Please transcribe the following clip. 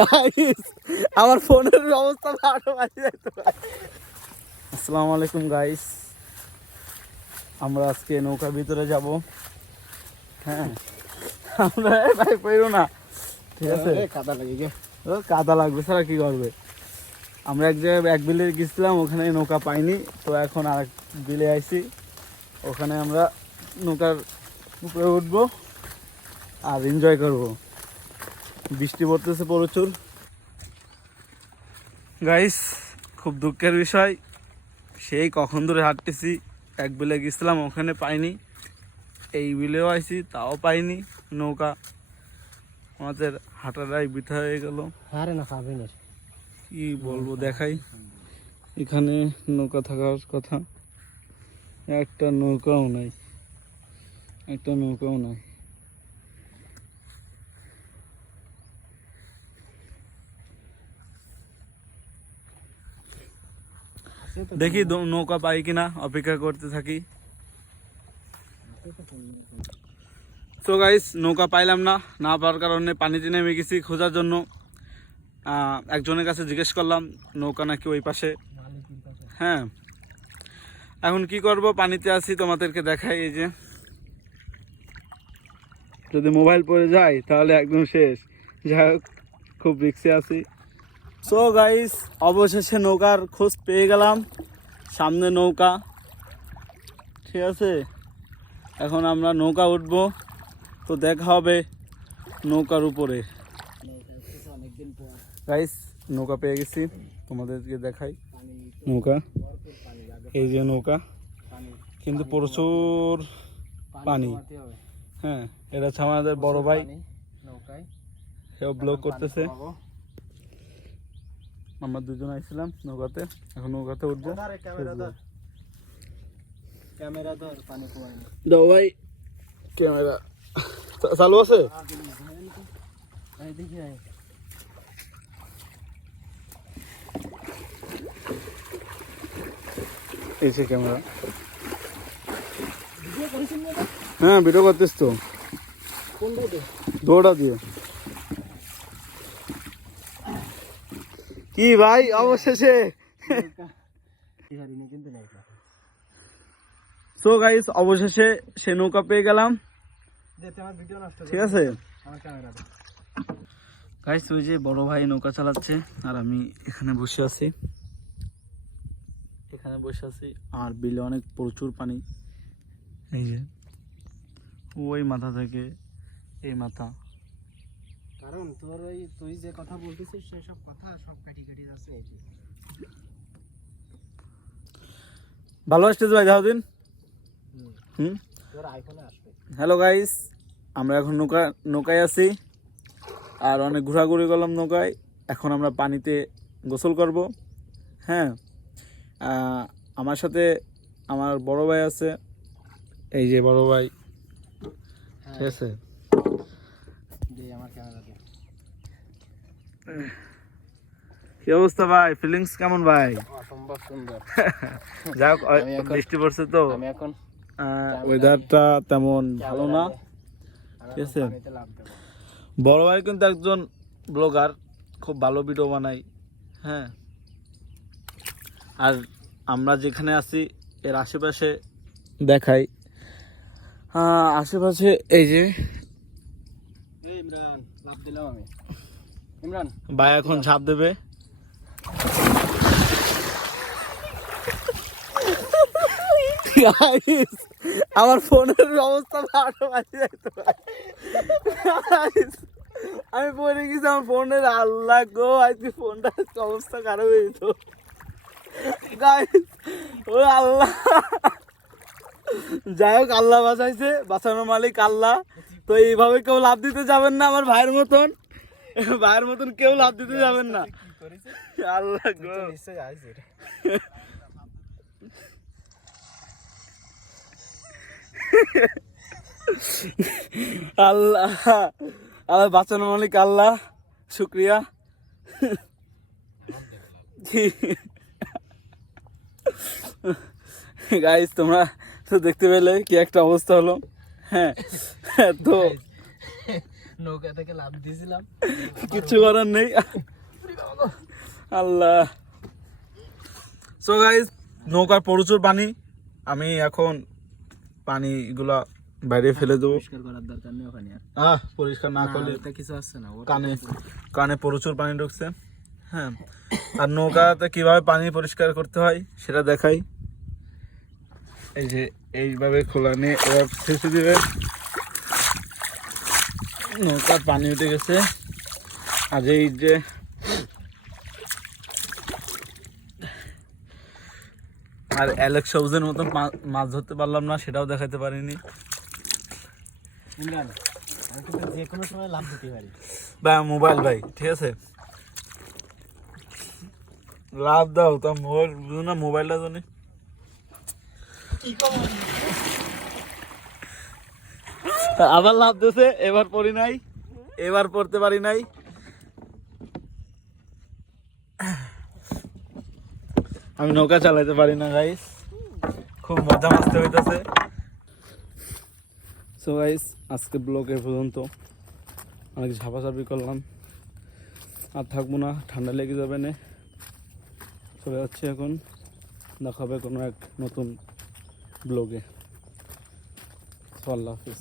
Guys আমার ফোনের অবস্থা ভালো আছে। আসসালামু আলাইকুম গাইস, আমরা আজকে নৌকার ভিতরে যাব। হ্যাঁ আমরা ভাই পাইরো না, ঠিক আছে? কাদা লাগে গে, কাদা লাগবে, ছাড়া কি করবে? আমরা এক জায়গায় এক বিলে গেছিলাম, ওখানে নৌকা পাইনি, তো এখন আর এক বিলে আইছি। ওখানে আমরা নৌকার উপরে উঠবো আর এনজয় করব। বৃষ্টি পড়তেছে প্রচুর গাইস, খুব দুঃখের বিষয়। সেই কখন ধরে হাঁটতেছি, এক বিলে গেছিলাম ওখানে পাইনি, এই বিলেও আইছি তাও পাইনি নৌকা। আমাদের হাঁটাটাই বৃথা হয়ে গেল। আরে না খাবে না, কি বলবো, দেখাই এখানে নৌকা থাকার কথা, একটা নৌকাও নাই, একটা নৌকাও নাই। দেখি নৌকা পাই কিনা, অপেক্ষা করতে থাকি। তো গাইস নৌকা পাইলাম না, না পাওয়ার কারণে পানিতে নেমে গেছি খোঁজার জন্য। একজনের কাছে জিজ্ঞেস করলাম নৌকা নাকি ওই পাশে। হ্যাঁ, এখন কি করব, পানিতে আছি, তোমাদেরকে দেখাই। এই যে যদি মোবাইল পড়ে যায় তাহলে একদম শেষ। যাই হোক, খুব রিক্সে আছি। সো গাইস অবশেষে নৌকার খোঁজ পেয়ে গেলাম, সামনে নৌকা, ঠিক আছে? এখন আমরা নৌকা উঠবো, তো দেখা হবে নৌকার উপরে। গাইস নৌকা পেয়ে গেছি, তোমাদেরকে দেখাই নৌকা। এই যে নৌকা, কিন্তু প্রচুর পানি। হ্যাঁ, এটা হচ্ছে আমাদের বড় ভাই, সেও ব্লগ করতেছে। আমরা দুজন আইছিলাম নৌকাতে, এখন নৌকাতে উঠবো। দাও ভাই ক্যামেরা চালু আছে? এই যে ক্যামেরা। হ্যাঁ ভিডিও করতেছ তো, দৌড়া দিয়ে। কি ভাই অবশেষে তো গাইস অবশেষে সে নৌকা পেয়ে গেলাম, ঠিক আছে গাইস? ওই যে বড় ভাই নৌকা চালাচ্ছে আর আমি এখানে বসে আছি, এখানে বসে আছি। আর বিলে অনেক প্রচুর পানি, এই যে ওই মাথা থেকে এই মাথা। কারণ তোর ওই তুই যে কথা বলতেছিস সেই সব কথা সব কাটি কাটি যাচ্ছে। এই যে ভালো আসতেছে ভাই, যাও দিন। তোর আইফোনে আসবে। হ্যালো গাইস, আমরা এখন নৌকায় আছি আর অনেক ঘোরাঘুরি করলাম নৌকায়। এখন আমরা পানিতে গোসল করব। হ্যাঁ, আমার সাথে আমার বড় ভাই আছে, এই যে বড় ভাই, ঠিক আছে? আমার ক্যামেরা দে। কি অবস্থা ভাই, ফিলিংস কেমন ভাই? অসম্ভব সুন্দর। যাক, বৃষ্টি পড়ছে তো, আমি এখন ওয়েদারটা তেমন ভালো না, ঠিক আছে? বড় ভাই কিন্তু একজন ব্লগার, খুব ভালো ভিডিও বানায়। হ্যাঁ, আর আমরা যেখানে আছি এর আশেপাশে দেখাই, আশেপাশে এই যে ইমরান লাভ দিলাম আমি। ইমরান ভাই এখন ঝাঁপ দেবে। আমার ফোনের অবস্থা ভালো আছে, আমি পড়ে গেছি আমার ফোনের। আল্লাহ গো, আজকে ফোনটার অবস্থা খারাপ হয়ে যেত। ও আল্লাহ, যাই হোক আল্লাহ বাঁচাইছে, বাঁচানোর মালিক আল্লাহ। তো এইভাবে কেউ লাভ দিতে যাবেন না আমার ভাইয়ের মতন, ভাইয়ের মতন কেউ লাভ দিতে যাবেন না। আল্লাহ গো, আল্লাহ আল্লাহ বাঁচানোর মালিক আল্লাহ, শুক্রিয়া। গাইস তোমরা তো দেখতে পেলে কি একটা অবস্থা হলো। হ্যাঁ, তো নৌকা থেকে লাফ দিয়েছিলাম, কিছু করার নেই। আল্লাহ। সো গাইস, নৌকার প্রচুর পানি। আমি এখন পানিগুলা বাইরে ফেলে দেবো। পরিষ্কার করার দরকার নেই ওখানে আর। পরিষ্কার না করলে ওটা কিছু আসছে না, ওটা কানে কানে প্রচুর পানি ঢুকছে। হ্যাঁ, আর নৌকাতে কিভাবে পানি পরিষ্কার করতে হয় সেটা দেখাই। এই যে এইভাবে খোলা নিয়ে এবার ছেঁচে দিবে। নৌকার পানি উঠে গেছে। আর এই যে আর অ্যালেক্স সবুজের মতন মাছ ধরতে পারলাম না, সেটাও দেখাতে পারিনি। ইমরান, আমি কিন্তু যে কোনো সময় লাফ দিতে পারি। ভাই মোবাইল ভাই, ঠিক আছে, লাভ দাও তা মোবাইল বুঝো না, মোবাইলটা জানি আবার লাভ দিয়েছে। এবার পড়ি নাই, এবার পড়তে পারি নাই। আমি নৌকা চালাইতে পারি না গাইস, খুব মজা মাস্তে হইতেছে। সো গাইস, আজকে ব্লগ এ পর্যন্ত। অনেক ঝাপাঝাপি করলাম, আর থাকবো না, ঠান্ডা লেগে যাবে না। চলে যাচ্ছি এখন, দেখা হবে কোনো এক নতুন ব্লগে। আল্লাহ হাফিজ।